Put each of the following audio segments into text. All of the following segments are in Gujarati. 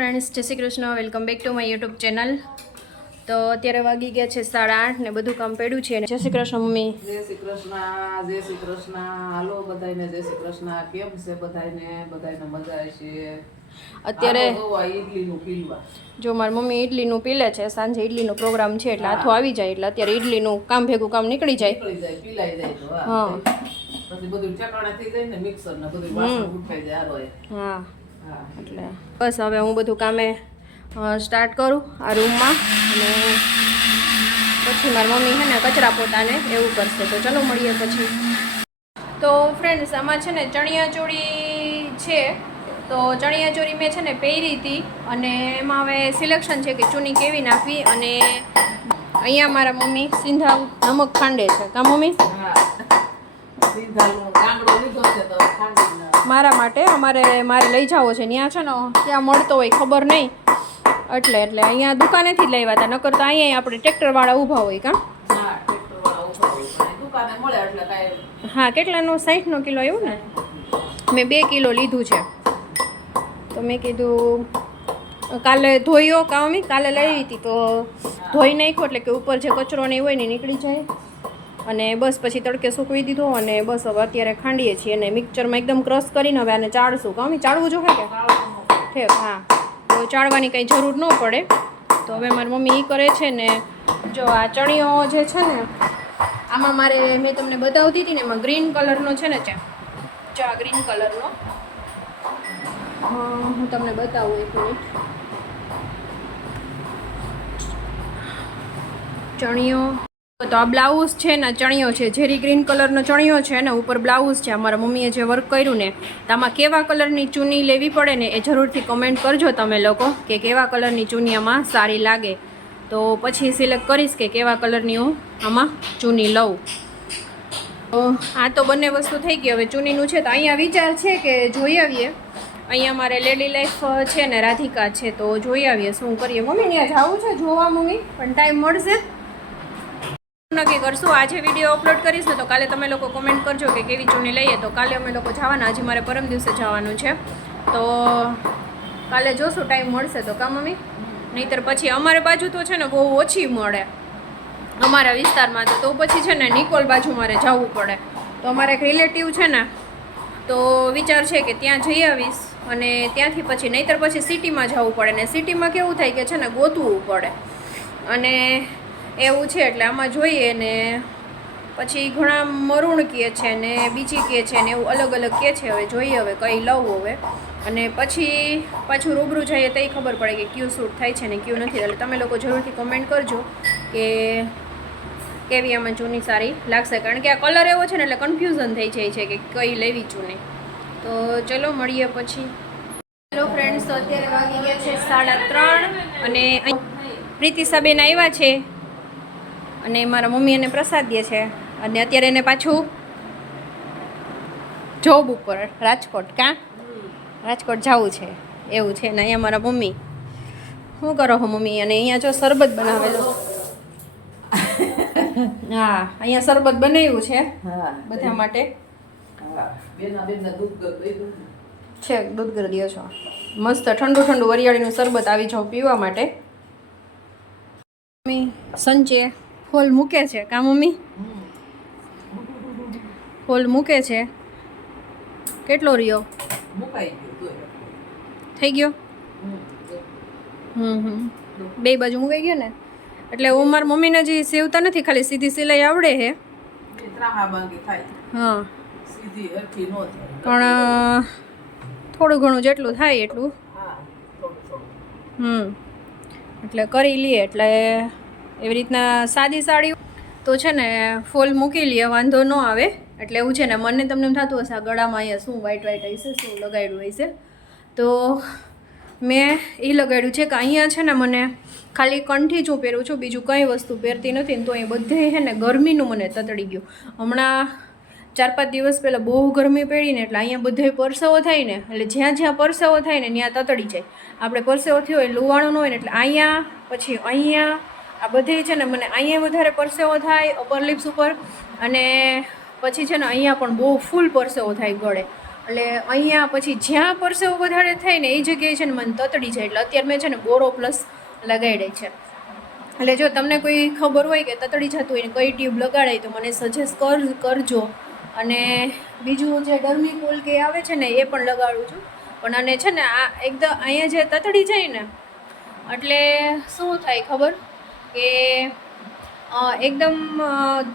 ફ્રેન્ડ્સ જય Shri Krishna welcome back to my YouTube channel. તો અત્યારે વાગી ગયા છે સાડા આઠ ને બધું કામ પડ્યું છે. જય શ્રી કૃષ્ણ મમ્મી. જય શ્રી કૃષ્ણ જય શ્રી કૃષ્ણ. હાલો બધાયને જય શ્રી કૃષ્ણ. કેમ છે બધાયને? બધાયને મજા છે? અત્યારે ઈડલીનું જો મારી મમ્મી ઇડલીનું પીલે છે સાંજે ઇડલીનો પ્રોગ્રામ છે એટલે આથો આવી જાય એટલે અત્યારે ઇડલીનું કામ ભેગું કામ નીકળી જાય. નીકળી પીલાઈ જાય હા. પછી બધું ઠેકાણે થઈ જાય ને મિક્સર ને બધું વાસણ ઉઠાઈ જાય હા. એટલે બસ હવે હું બધું કામે સ્ટાર્ટ કરું આ રૂમમાં અને પછી મારી મમ્મી છે ને કચરા પોતાને એવું કરશે. તો ચલો મળીએ પછી. તો ફ્રેન્ડ્સ આમાં છે ને ચણિયા ચોળી છે, તો ચણિયા ચોળી મેં છે ને પહેરી હતી અને એમાં હવે સિલેક્શન છે કે ચૂની કેવી નાખવી અને અહીંયા મારા મમ્મી સિંધા નમક ખાંડે છે. કા મમ્મી? મારા માટે અમારે મારે લઈ જાવો છે. ત્યાં છે ને ત્યાં મળતો હોય ખબર નહીં. એટલે એટલે અહીંયા દુકાનેથી જ લાવ્યા હતા. નકર તો અહીંયા આપણે ટ્રેક્ટરવાળા ઊભા હોય કાં? હા કેટલાનો? સાઠનો કિલો આવ્યું ને? મેં બે કિલો લીધું છે. તો મેં કીધું કાલે ધોયો કામી કાલે લઈ હતી તો ધોઈ નાખ્યો એટલે કે ઉપર જે કચરો ને હોય ને નીકળી જાય. અને બસ પછી તડકે સૂકવી દીધો અને બસ હવે અત્યારે ખાંડીએ છીએ અને મિક્સરમાં એકદમ ક્રશ કરીને હવે આને ચાળશું. કામી ચાળવું જોઈએ કે? ઠેક હા. તો ચાળવાની કંઈ જરૂર ન પડે. તો હવે મારી મમ્મી એ કરે છે ને, જો આ ચણિયો જે છે ને, આમાં મારે મેં તમને બતાવતી હતી ને, એમાં ગ્રીન કલરનો છે ને ચા. ચા ગ્રીન કલરનો હું તમને બતાવું એક મિનિટ ચણિયો તો આ બ્લાઉઝ છે ને ચણિયો છે, ઝેરી ગ્રીન કલરનો ચણિયો છે ને ઉપર બ્લાઉઝ છે. અમારા મમ્મીએ જે વર્ક કર્યું ને, તો આમાં કેવા કલરની ચૂની લેવી પડે ને એ જરૂરથી કમેન્ટ કરજો તમે લોકો, કે કેવા કલરની ચૂની આમાં સારી લાગે. તો પછી સિલેક્ટ કરીશ કે કેવા કલરની હું આમાં ચૂની લઉં. તો આ તો બંને વસ્તુ થઈ ગઈ. હવે ચૂનીનું છે તો અહીંયા વિચાર છે કે જોઈ આવીએ. અહીંયા મારે લેડી લાઈફ છે ને રાધિકા છે તો જોઈ આવીએ શું કરીએ. મમ્મી, ત્યાં જવું છે? જોવા મમ્મી? પણ ટાઈમ મળશે? નક્કી કરશું. આજે વીડિયો અપલોડ કરીશ ને તો કાલે તમે લોકો કોમેન્ટ કરજો કે કેવી ચૂંટણી લઈએ. તો કાલે અમે લોકો જવાના. આજે મારે પરમ દિવસે જવાનું છે. તો કાલે જોશું ટાઈમ મળશે તો કામ મમ્મી? નહીંતર પછી અમારે બાજુ તો છે ને બહુ ઓછી મળે. અમારા વિસ્તારમાં તો પછી છે ને નિકોલ બાજુ મારે જવું પડે. તો અમારે એક રિલેટિવ છે ને, તો વિચાર છે કે ત્યાં જઈ આવીશ અને ત્યાંથી પછી, નહીંતર પછી સિટીમાં જવું પડે ને સિટીમાં કેવું થાય કે છે ને ગોતવું પડે. અને એવું છે એટલે આમાં જોઈએ ને પછી ઘણા મરૂણ કહે છે ને બીજી કહે છે ને એવું અલગ અલગ કહે છે હવે, જોઈએ હવે, કઈ લઉં હવે. અને પછી પાછું રૂબરૂ જઈએ તો ખબર પડે કે ક્યુ શૂટ થાય છે ને કયું નથી. એટલે તમે લોકો જરૂરથી કમેન્ટ કરજો કે કેવી આમાં જૂની સારી લાગશે. કારણ કે આ કલર એવો છે ને એટલે કન્ફ્યુઝન થઈ જાય છે કે કઈ લેવી જૂની. તો ચલો મળીએ પછી. હેલો ફ્રેન્ડ્સ અત્યારે વાગી ગયા છે સાડા ત્રણ અને પ્રીતિ પ્રીતિસાબેન આવ્યા છે. અને મારા મમ્મી એને પ્રસાદ દે છે. અને અત્યારે એને પાછું જોબ ઉપર રાજકોટ કાં રાજકોટ જવું છે. એવું છે ને અહીંયા મારા મમ્મી. શું કરો હું મમ્મી? અને અહીંયા જો શરબત બનાવેલો. હા અહીંયા શરબત બનાવ્યું છે બધા માટે. છે દૂધ કરી દો છો. મસ્ત ઠંડુ ઠંડુ વરિયાળીનું શરબત આવી જાઓ પીવા માટે. મમ્મી સંચે ફૂલ મૂકે છે કા મમ્મી? હોલ મૂકે છે. કેટલો રહ્યો? થઈ ગયો? હમ હમ. બે બાજુ મૂકાઈ ગયો ને? એટલે હું મારી મમ્મીને જે સીવતા નથી ખાલી સીધી સિલાઈ આવડે હે. હા. પણ થોડું ઘણું જેટલું થાય એટલું. હમ. એટલે કરી લઈએ એટલે એવી રીતના સાદી સાડી તો છે ને, ફોલ મૂકી લઈએ વાંધો ન આવે. એટલે એવું છે ને, મને તમને એમ થતું હશે, આ ગળામાં અહીંયા શું વ્હાઈટ વ્હાઈટ હશે, શું લગાડ્યું હશે. તો મેં એ લગાડ્યું છે કે અહીંયા છે ને મને ખાલી કંઠી જ હું પહેરું છું, બીજું કંઈ વસ્તુ પહેરતી નથી ને તો અહીં બધે છે ને ગરમીનું મને તતડી ગયું. હમણાં ચાર પાંચ દિવસ પહેલાં બહુ ગરમી પડી ને એટલે અહીંયા બધે પરસેવો થાય ને, એટલે જ્યાં જ્યાં પરસેવો થાય ને ત્યાં તતડી જાય. આપણે પરસેવો થયો હોય લુવાણું ન હોય ને, એટલે અહીંયા, પછી અહીંયા આ બધી છે ને મને અહીંયા વધારે પરસેવો થાય અપર લિપ્સ ઉપર. અને પછી છે ને અહીંયા પણ બહુ ફૂલ પરસેવો થાય ગળે. એટલે અહીંયા પછી જ્યાં પરસેવો વધારે થાય ને એ જગ્યાએ છે ને મને તતડી જાય. એટલે અત્યારે મેં છે ને બોરો પ્લસ લગાડી છે. એટલે જો તમને કોઈ ખબર હોય કે તતડી જતું હોય ને કઈ ટ્યુબ લગાડાય તો મને સજેસ્ટ કર, કરજો. અને બીજું જે ગરમી કુલ કે આવે છે ને એ પણ લગાડું છું. પણ અને છે ને આ એકદમ અહીંયા જે તતડી જાય ને, એટલે શું થાય ખબર? કે એકદમ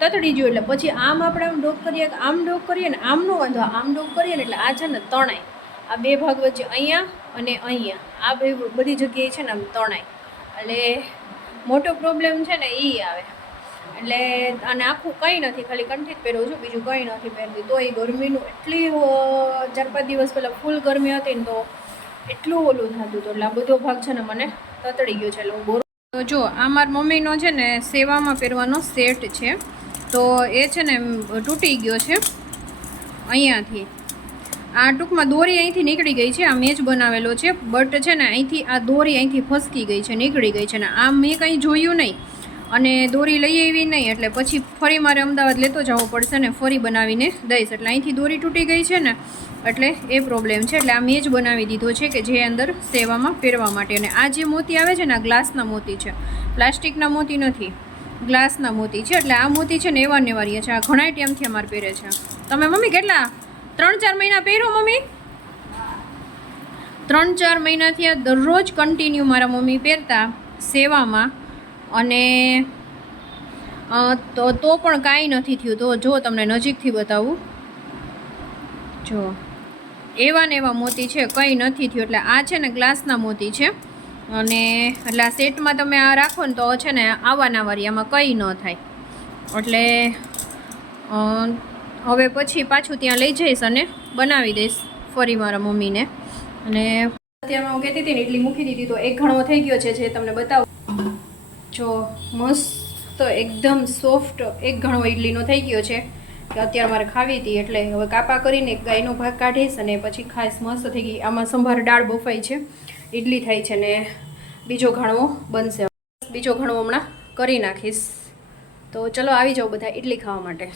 તતડી ગયું એટલે પછી આમ આપણે આમ ડોક કરીએ કે આમ ડોક કરીએ ને આમનો વાંધો, આમ ડોક કરીએ ને એટલે આ છે ને તણાય. આ બે ભાગ વચ્ચે અહીંયા અને અહીંયા. આ બે બધી જગ્યાએ છે ને આમ તણાય. એટલે મોટો પ્રોબ્લેમ છે ને એ આવે. એટલે અને આખું કંઈ નથી, ખાલી કંઠી જ પહેરું છું, બીજું કંઈ નથી પહેરતી તો એ ગરમીનું એટલી ચાર પાંચ દિવસ પહેલાં ફૂલ ગરમી હતી ને તો એટલું ઓલું થતું હતું. એટલે આ બધો ભાગ છે ને મને તતડી ગયો છે, એટલે હું તો જો, આ મારા મમ્મીનો છે ને સેવામાં પહેરવાનો સેટ છે. તો એ છે ને તૂટી ગયો છે અહીંયાથી. આ ટૂંકમાં દોરી અહીંથી નીકળી ગઈ છે, આ મેં જ બનાવેલો છે, બટ છે ને, અહીંથી આ દોરી અહીંથી ફસકી ગઈ છે, નીકળી ગઈ છે ને, આ મેં કંઈ જોયું નહીં. અને દોરી લઈ આવી નહીં, એટલે પછી ફરી મારે અમદાવાદ લેતો જવો પડશે ને ફરી બનાવીને દઈશ. એટલે અહીંથી દોરી તૂટી ગઈ છે ને, એટલે એ પ્રોબ્લેમ છે. એટલે આ મેં જ બનાવી દીધો છે કે જે અંદર સેવામાં પહેરવા માટે. અને આ જે મોતી આવે છે ને, આ ગ્લાસના મોતી છે. પ્લાસ્ટિકના મોતી નથી, ગ્લાસના મોતી છે. એટલે આ મોતી છે ને, એવા નેવારીએ છે. આ ઘણા ટાઈમથી અમારે પહેરે છે. તમે મમ્મી કેટલા? ત્રણ ચાર મહિના પહેરો મમ્મી? ત્રણ ચાર મહિનાથી આ દરરોજ કન્ટિન્યુ મારા મમ્મી પહેરતા સેવામાં. અને તો તો પણ કાંઈ નથી થયું. તો જો તમને નજીકથી બતાવું. જો, એવા ને એવા મોતી છે, કંઈ નથી થયું. એટલે આ છે ને ગ્લાસના મોતી છે. અને, એટલે આ સેટમાં તમે આ રાખો ને તો છે ને વારી આમાં કંઈ ન થાય. એટલે હવે પછી પાછું ત્યાં લઈ જઈશ અને બનાવી દઈશ ફરી મારા મમ્મીને. અને અત્યારમાં હું કહેતી હતી ને એટલી મૂકી દીધી, તો એક ઘણો થઈ ગયો છે, જે તમને બતાવું. જો મસ્ત એકદમ સોફ્ટ એક ઘણો ઇડલીનો થઈ ગયો છે. કે અત્યારે મારે ખાવી હતી એટલે હવે કાપા કરીને ગાયનો ભાગ કાઢીશ અને પછી ખાઈશ મસ્ત થઈ ગઈ. આમાં સંભાર દાળ બફાઈ છે. ઇડલી થાય છે ને બીજો ઘણો બનશે. બીજો ઘણો હમણાં કરી નાખીશ. તો ચલો આવી જાઓ બધા ઇડલી ખાવા માટે.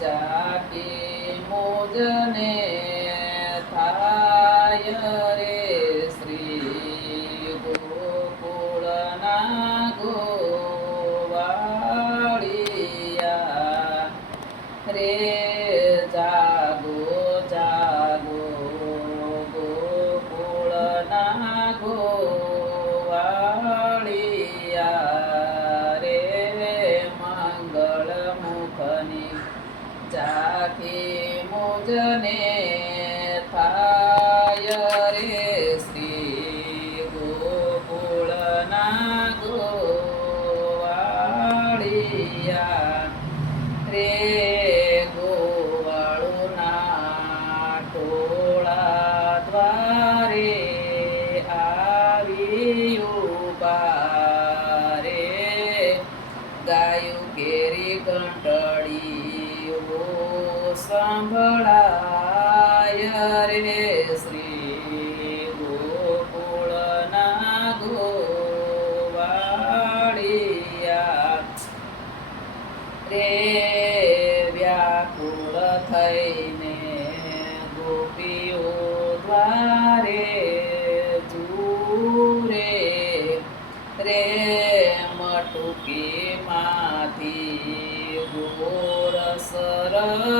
જાકી મોજને થાય રે શ્રી ગોકુળના ગોવાળિયા. રે જાગો જાગો ગોકુળના ગોવાળિયા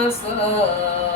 sa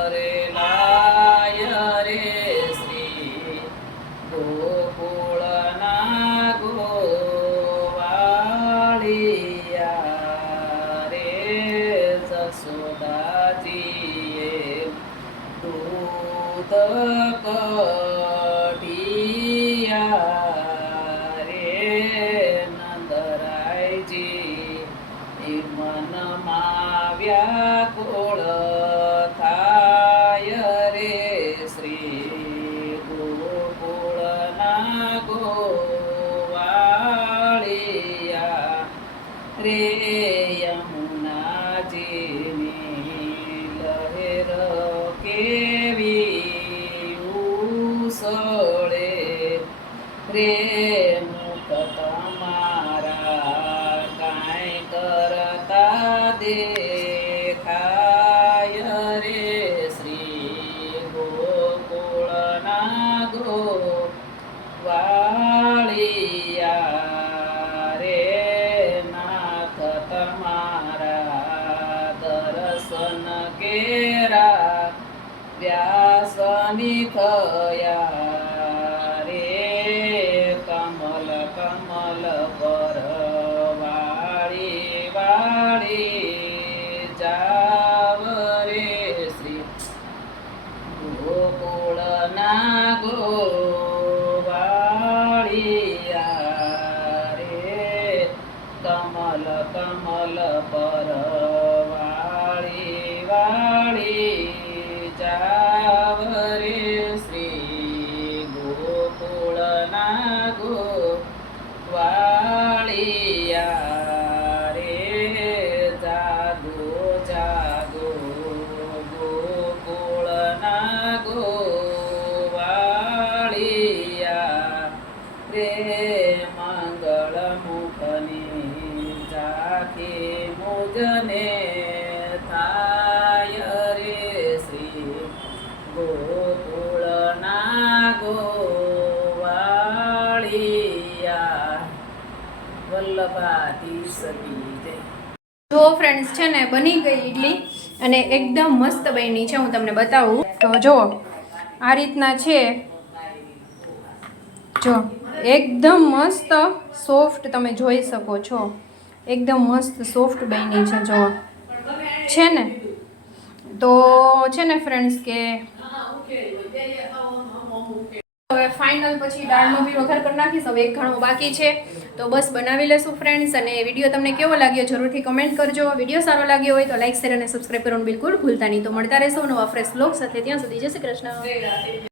Oh yeah. જો ફ્રેન્ડ્સ છે ને, બની ગઈ ઇડલી અને એકદમ મસ્ત બની છે, હું તમને બતાવું. તો જો, આ રીતના છે. જો, એકદમ મસ્ત સોફ્ટ તમે જોઈ શકો છો. એકદમ મસ્ત સોફ્ટ બની છે, જો. છે ને? તો છે ને ફ્રેન્ડ્સ કે હવે ફાઇનલ પછી દાળનો બી વઘાર કરી નાખીશ. હવે એક ઘણો બાકી છે. તો બસ બનાવી લેશું ફ્રેન્ડ્સ અને વીડિયો તમને કેવો લાગ્યો જરૂરથી કમેન્ટ કરજો. વીડિયો સારો લાગ્યો હોય તો લાઇક શેર અને સબસ્ક્રાઈબ કરવાનું બિલકુલ ભૂલતા નહીં. તો મળતા રહેશો નવા ફ્રેશ બ્લોગ સાથે. ત્યાં સુધી જય શ્રી કૃષ્ણ.